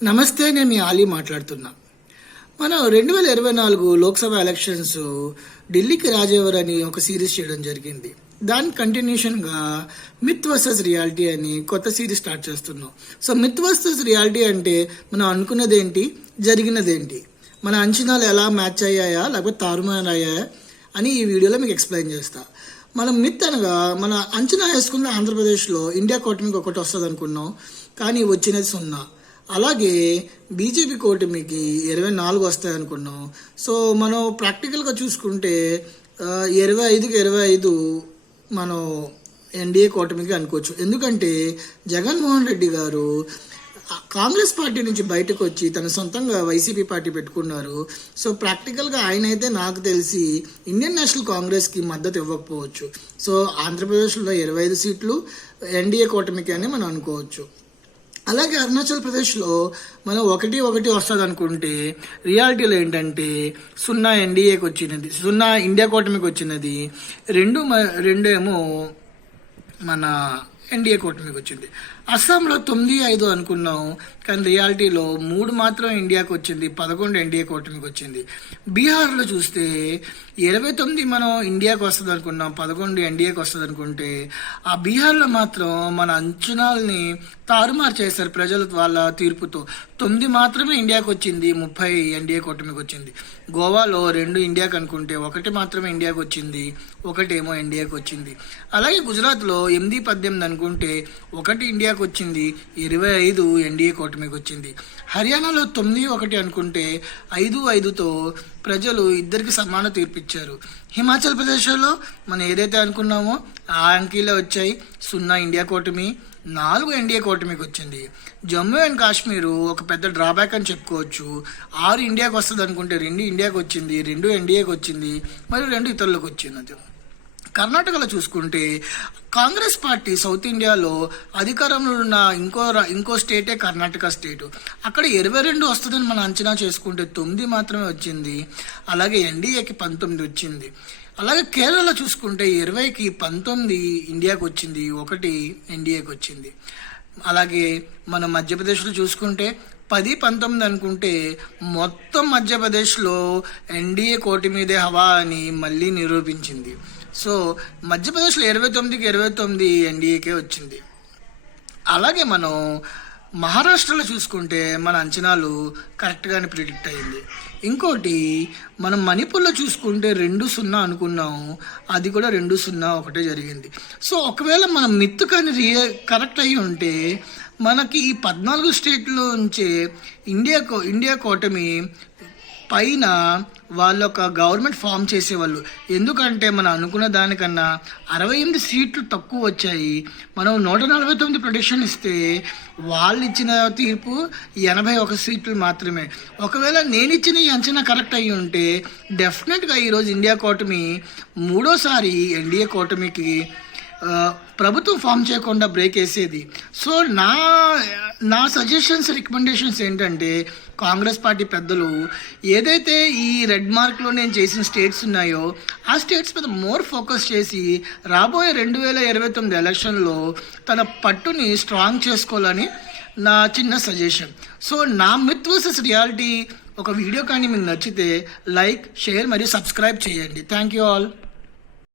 నమస్తే, నేను మీ ఆలీ మాట్లాడుతున్నా. మనం 2024 లోక్సభ ఎలక్షన్స్ ఢిల్లీకి రాజేవర్ అని ఒక సిరీస్ చేయడం జరిగింది. దాని కంటిన్యూషన్గా మిత్ వర్సెస్ రియాలిటీ అని కొత్త సిరీస్ స్టార్ట్ చేస్తున్నాం. సో మిత్ వర్సెస్ రియాలిటీ అంటే మనం అనుకున్నదేంటి, జరిగినదేంటి, మన అంచనాలు ఎలా మ్యాచ్ అయ్యాయా లేకపోతే తారుమారు అయ్యాయా అని ఈ వీడియోలో మీకు ఎక్స్ప్లెయిన్ చేస్తా. మనం మిత్ అనగా మన అంచనా వేసుకున్న ఆంధ్రప్రదేశ్లో ఇండియా కూటమికి ఒకటి వస్తుంది అనుకున్నాం, కానీ వచ్చినది 0. అలాగే బీజేపీ కూటమికి 24 వస్తాయి అనుకున్నాం. సో మనం ప్రాక్టికల్గా చూసుకుంటే 25కి 25 మనం ఎన్డీఏ కూటమికి అనుకోవచ్చు. ఎందుకంటే జగన్మోహన్ రెడ్డి గారు కాంగ్రెస్ పార్టీ నుంచి బయటకు వచ్చి తన సొంతంగా వైసీపీ పార్టీ పెట్టుకున్నారు. సో ప్రాక్టికల్గా ఆయన అయితే నాకు తెలిసి ఇండియన్ నేషనల్ కాంగ్రెస్కి మద్దతు ఇవ్వకపోవచ్చు. సో ఆంధ్రప్రదేశ్లో 25 సీట్లు ఎన్డీఏ కూటమికి అని మనం అనుకోవచ్చు. అలాగే అరుణాచల్ ప్రదేశ్లో మనం 1 వస్తుంది అనుకుంటే రియాలిటీలో ఏంటంటే 0 ఎన్డీఏకి వచ్చినది, 0 ఇండియా కూటమికి వచ్చినది, 2 ఏమో మన ఎన్డీఏ కూటమికి వచ్చింది. అస్సాంలో 9-5 అనుకున్నాం, కానీ రియాలిటీలో 3 మాత్రం ఇండియాకి వచ్చింది, 11 ఎన్డీఏ కూటమికి వచ్చింది. బీహార్లో చూస్తే 29 మనం ఇండియాకి వస్తుంది అనుకున్నాం, 11 ఎన్డీఏకి వస్తుంది అనుకుంటే ఆ బీహార్లో మాత్రం మన అంచనాలని తారుమారు చేశారు ప్రజలు వాళ్ళ తీర్పుతో. 9 మాత్రమే ఇండియాకి వచ్చింది, 30 ఎన్డీఏ కూటమికి వచ్చింది. గోవాలో 2 ఇండియాకి అనుకుంటే 1 మాత్రమే ఇండియాకి వచ్చింది, 1 ఏమో ఎన్డీఏకి వచ్చింది. అలాగే గుజరాత్లో 8-18 అనుకుంటే 1 ఇండియాకి వచ్చింది, 25 ఎన్డీఏ కూటమికి వచ్చింది. హర్యానాలో 9-1 అనుకుంటే 5-5తో ప్రజలు ఇద్దరికి సమాన తీర్పిచ్చారు. హిమాచల్ ప్రదేశ్లో మనం ఏదైతే అనుకున్నామో ఆ అంకీలే వచ్చాయి, 0 ఇండియా కూటమి, 4 ఎన్డీఏ కూటమికి వచ్చింది. జమ్మూ అండ్ కాశ్మీర్ ఒక పెద్ద డ్రాబ్యాక్ అని చెప్పుకోవచ్చు. 6 ఇండియాకి వస్తుంది అనుకుంటే 2 ఇండియాకి వచ్చింది, 2 ఎన్డీఏకి వచ్చింది, మరియు 2 ఇతరులకు వచ్చింది. కర్ణాటకలో చూసుకుంటే కాంగ్రెస్ పార్టీ సౌత్ ఇండియాలో అధికారంలో ఉన్న ఇంకో స్టేటే కర్ణాటక స్టేటు. అక్కడ 22 వస్తుందని మనం అంచనా చేసుకుంటే 9 మాత్రమే వచ్చింది. అలాగే ఎన్డీఏకి 19 వచ్చింది. అలాగే కేరళలో చూసుకుంటే 20కి 19 ఇండియాకి వచ్చింది, 1 ఎన్డీఏకి వచ్చింది. అలాగే మనం మధ్యప్రదేశ్లో చూసుకుంటే 10-19 అనుకుంటే మొత్తం మధ్యప్రదేశ్లో ఎన్డీఏ కోటి మీదే హవా అని మళ్ళీ నిరూపించింది. సో మధ్యప్రదేశ్లో 29కి 29 ఎన్డీఏకే వచ్చింది. అలాగే మనం మహారాష్ట్రలో చూసుకుంటే మన అంచనాలు కరెక్ట్గానే ప్రిడిక్ట్ అయింది. ఇంకోటి మనం మణిపూర్లో చూసుకుంటే 2-0 అనుకున్నాం, అది కూడా 2-0 జరిగింది. సో ఒకవేళ మనం మిత్తు కానీ కరెక్ట్ అయ్యి ఉంటే మనకి ఈ 14 స్టేట్లో నుంచే ఇండియా కూటమి పైన వాళ్ళు ఒక గవర్నమెంట్ ఫామ్ చేసేవాళ్ళు. ఎందుకంటే మనం అనుకున్న దానికన్నా 68 సీట్లు తక్కువ వచ్చాయి. మనం 149 ప్రొడిక్షన్ ఇస్తే వాళ్ళు ఇచ్చిన తీర్పు 81 సీట్లు మాత్రమే. ఒకవేళ నేను ఇచ్చిన ఈ అంచనా కరెక్ట్ అయ్యి ఉంటే డెఫినెట్గా ఈరోజు ఇండియా కూటమి 3వ ఎన్డీఏ కూటమికి ప్రభుత్వం ఫామ్ చేయకుండా బ్రేక్ వేసేది. సో నా సజెషన్స్, రికమెండేషన్స్ ఏంటంటే కాంగ్రెస్ పార్టీ పెద్దలు ఏదైతే ఈ రెడ్ మార్క్లో నేను చేసిన స్టేట్స్ ఉన్నాయో ఆ స్టేట్స్ మీద మోర్ ఫోకస్ చేసి రాబోయే 2029 ఎలక్షన్లో తన పట్టుని స్ట్రాంగ్ చేసుకోవాలని నా చిన్న సజెషన్. సో నా మిత్ వర్సెస్ రియాలిటీ ఒక వీడియో కానీ మీకు నచ్చితే లైక్, షేర్ మరియు సబ్స్క్రైబ్ చేయండి. Thank you all.